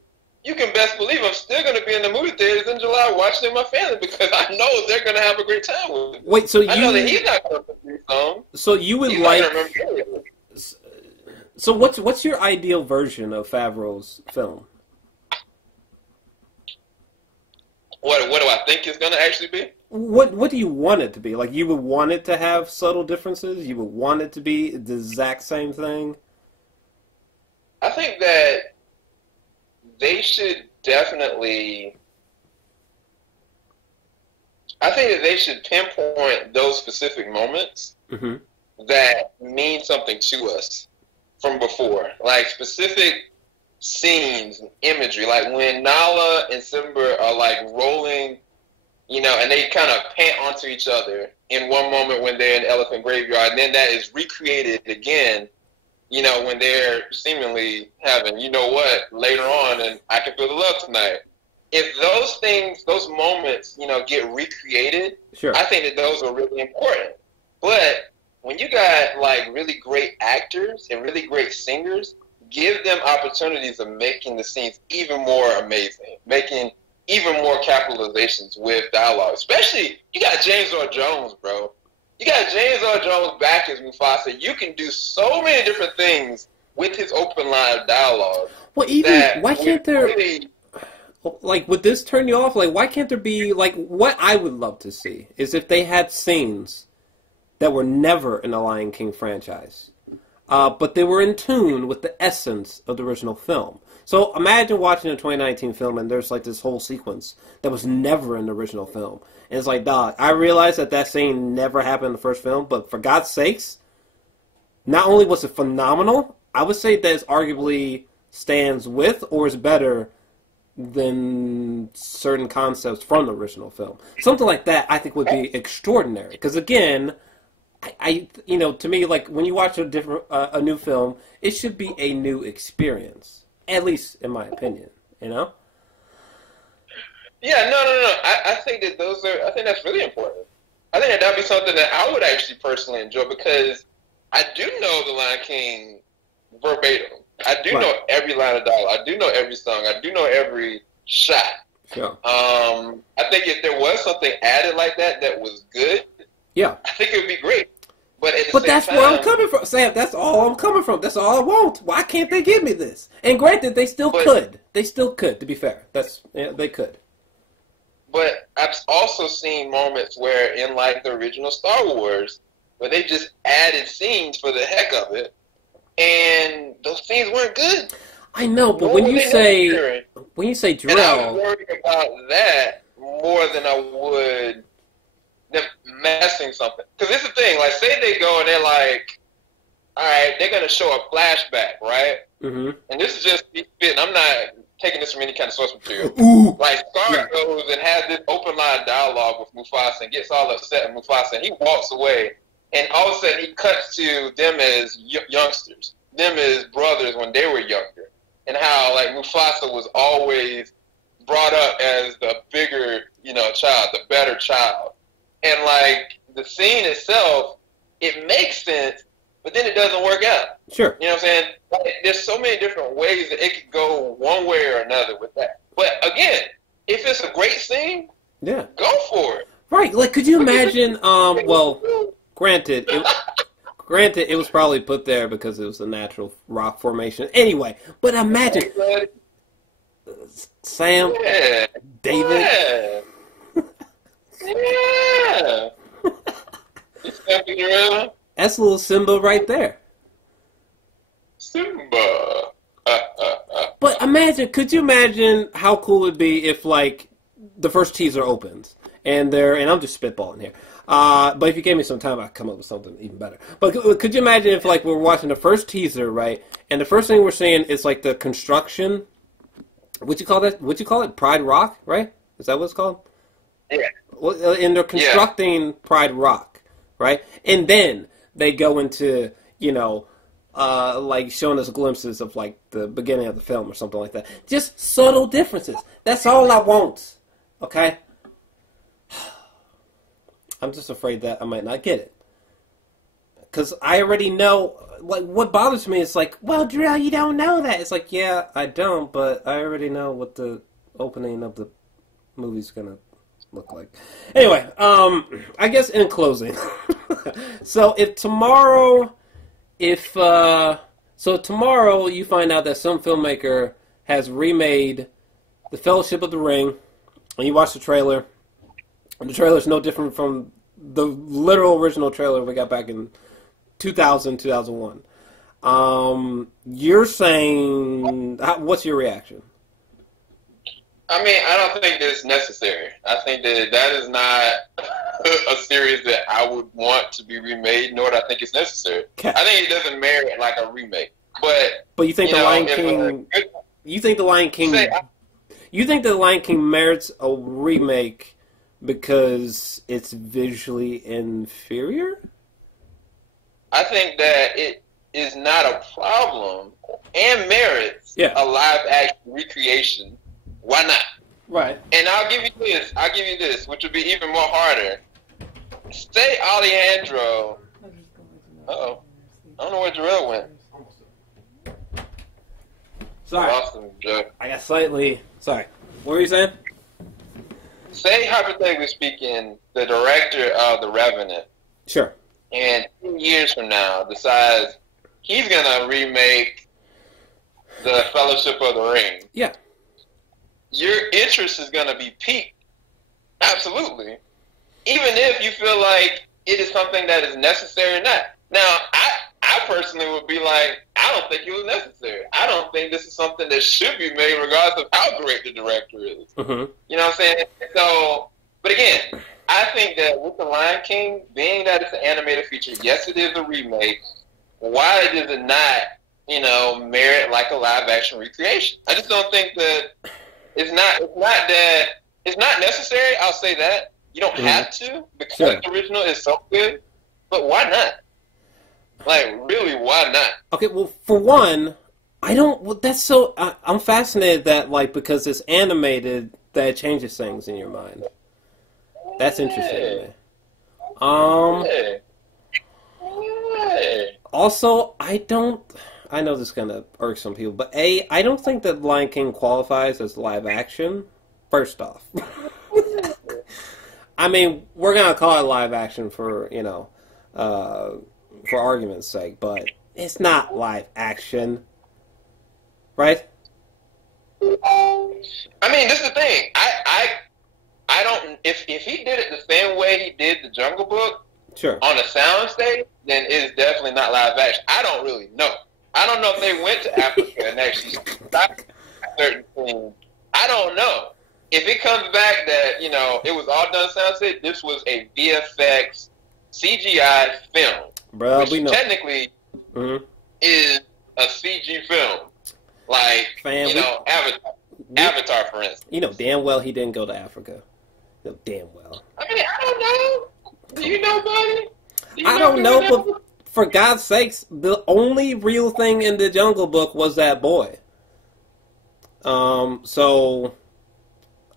you can best believe I'm still going to be in the movie theaters in July watching it with my family because I know they're going to have a great time with it. Wait, so I know that he's not going to be song. So you would So what's your ideal version of Favreau's film? What do I think it's going to actually be? What do you want it to be? Like, you would want it to have subtle differences? You would want it to be the exact same thing? I think that they should definitely... I think that they should pinpoint those specific moments that mean something to us from before. Like, specific scenes and imagery. Like, when Nala and Simba are, like, rolling, you know, and they kind of pant onto each other in one moment when they're in the elephant graveyard, and then that is recreated again, you know, when they're seemingly having, you know what, later on, and I Can Feel the Love Tonight. If those things, those moments, you know, get recreated, I think that those are really important. But when you got, like, really great actors and really great singers, give them opportunities of making the scenes even more amazing, making even more capitalizations with dialogue. Especially, you got James Earl Jones, bro. You got James Earl Jones back as Mufasa. You can do so many different things with his open line of dialogue. Well, even, why can't there... Really, like, would this turn you off? Like, why can't there be, like, what I would love to see is if they had scenes that were never in the Lion King franchise, but they were in tune with the essence of the original film. So imagine watching a 2019 film and there's, like, this whole sequence that was never in the original film. And it's like, dog, I realize that scene never happened in the first film, but for God's sakes, not only was it phenomenal, I would say that it arguably stands with or is better than certain concepts from the original film. Something like that I think would be extraordinary. Because again, I you know, to me, like, when you watch a new film, it should be a new experience. At least in my opinion, you know? Yeah, no. I think that I think that's really important. I think that'd be something that I would actually personally enjoy because I do know the Lion King verbatim. I do know every line of dialogue. I do know every song. I do know every shot. Sure. I think if there was something added like that was good, I think it would be great. But that's where I'm coming from, Sam. That's all I'm coming from. That's all I want. Why can't they give me this? And granted, they still could. They still could, to be fair. They could. But I've also seen moments where, in, like, the original Star Wars, where they just added scenes for the heck of it, and those scenes weren't good. I know, but when you say Jor-Els, and I was worried about that more than I would them messing something. Because it's the thing, like, say they go and they're like, all right, they're going to show a flashback, right? Mm-hmm. And this is just fitting. I'm not taking this from any kind of source material. Ooh. Like, Scar goes and has this open line dialogue with Mufasa and gets all upset with Mufasa, and he walks away. And all of a sudden, he cuts to them as youngsters, them as brothers when they were younger, and how, like, Mufasa was always brought up as the bigger, you know, child, the better child. And, like, the scene itself, it makes sense, but then it doesn't work out. Sure. You know what I'm saying? Like, there's so many different ways that it could go one way or another with that. But again, if it's a great scene, yeah, go for it. Right. Like, could you imagine? Well, granted, it was probably put there because it was a natural rock formation. Anyway, but imagine Sam, Yeah. David. Yeah. Yeah. That's a little Simba right there. Simba. But imagine, could you imagine how cool it'd be if, like, the first teaser opens and I'm just spitballing here. But if you gave me some time, I'd come up with something even better. But could you imagine if, like, we're watching the first teaser, right? And the first thing we're seeing is, like, the construction. What'd you call that? What'd you call it? Pride Rock, right? Is that what it's called? Yeah. Well, and they're constructing Pride Rock, right? And then they go into, like showing us glimpses of like the beginning of the film or something like that. Just subtle differences. That's all I want. Okay? I'm just afraid that I might not get it. Because I already know, like, what bothers me is like, well, Drill, you don't know that. It's like, yeah, I don't, but I already know what the opening of the movie's going to look like. Anyway, I guess in closing. So tomorrow you find out that some filmmaker has remade The Fellowship of the Ring, and you watch the trailer, and the trailer is no different from the literal original trailer we got back in 2001. You're saying, what's your reaction? I mean, I don't think that's necessary. I think that is not a series that I would want to be remade, nor do I think it's necessary. Okay. I think it doesn't merit like a remake. But you think Lion King? You think the Lion King? You think the Lion King merits a remake because it's visually inferior? I think that it is not a problem and merits a live action recreation. Why not? Right. And I'll give you this, which would be even more harder. Say Alejandro. Uh-oh. I don't know where Jor-Els went. Sorry. Lost him, Joe. I got slightly... Sorry. What were you saying? Say, hypothetically speaking, the director of The Revenant. Sure. And 2 years from now decides he's going to remake The Fellowship of the Ring. Yeah. Your interest is going to be piqued. Absolutely. Even if you feel like it is something that is necessary or not. Now, I personally would be like, I don't think it was necessary. I don't think this is something that should be made regardless of how great the director is. Mm-hmm. You know what I'm saying? So, but again, I think that with The Lion King, being that it's an animated feature, yes, it is a remake. Why does it not, merit like a live action recreation? I just don't think that it's not necessary. I'll say that. You don't have to because the original is so good. But why not? Like, really, why not? Okay, well, for one, I'm fascinated that, like, because it's animated, that it changes things in your mind. That's interesting to me. Also, I know this is going to irk some people, but I don't think that Lion King qualifies as live action, first off. I mean, we're going to call it live action for argument's sake, but it's not live action, right? I mean, this is the thing. I don't. If he did it the same way he did the Jungle Book, sure, on a sound stage, then it's definitely not live action. I don't really know. I don't know if they went to Africa and actually stopped certain things. I don't know. If it comes back that it was all done sound stage, this was a VFX CGI film. Bro, which technically is a CG film. Like, Avatar, for instance. You know damn well he didn't go to Africa. You know damn well. I mean, I don't know. Do you know, buddy? I don't know, but for God's sakes, the only real thing in the Jungle Book was that boy. So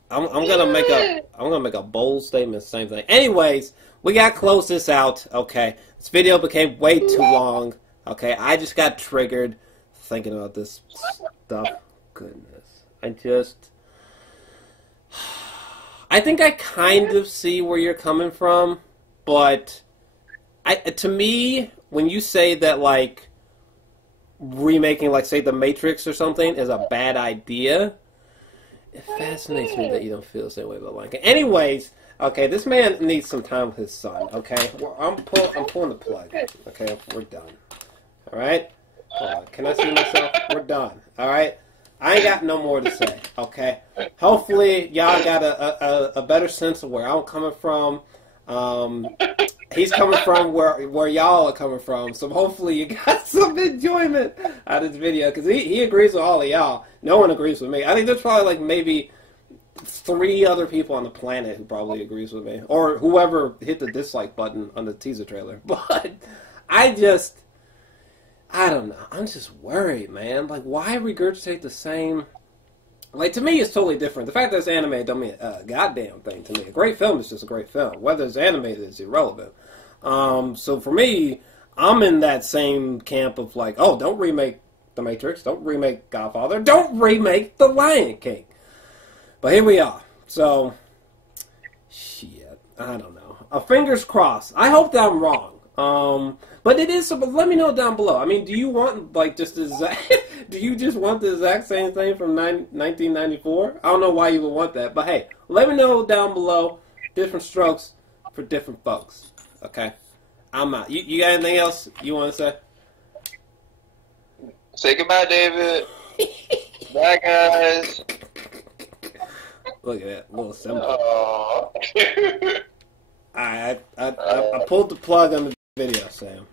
I'm gonna make a bold statement. Same thing. Anyways, we got to close this out, okay? This video became way too long, okay? I just got triggered thinking about this stuff. Goodness. I think I kind of see where you're coming from, but to me, when you say that, like, remaking, like, say, The Matrix or something is a bad idea, it fascinates me that you don't feel the same way about Lion King. Anyways, okay, this man needs some time with his son, okay? I'm pulling the plug, okay? We're done. All right? Hold on. Can I see myself? We're done. All right? I ain't got no more to say, okay? Hopefully, y'all got a better sense of where I'm coming from. He's coming from where y'all are coming from, so hopefully you got some enjoyment out of this video, because he agrees with all of y'all. No one agrees with me. I think there's probably like maybe 3 other people on the planet who probably agrees with me, or whoever hit the dislike button on the teaser trailer. But I don't know. I'm just worried, man. Like, why regurgitate the same? Like, to me, it's totally different. The fact that it's animated don't mean a goddamn thing to me. A great film is just a great film. Whether it's animated is irrelevant. So for me, I'm in that same camp of like, oh, don't remake The Matrix. Don't remake Godfather. Don't remake The Lion King. But here we are. So, shit. I don't know. Fingers crossed. I hope that I'm wrong. But it is, but let me know down below. I mean, do you want, like, just the exact, do you just want the exact same thing from 1994? I don't know why you would want that, but hey, let me know down below. Different strokes for different folks. Okay? I'm out. You got anything else you want to say? Say goodbye, David. Bye, guys. Look at that little symbol. I pulled the plug on the video, Sam.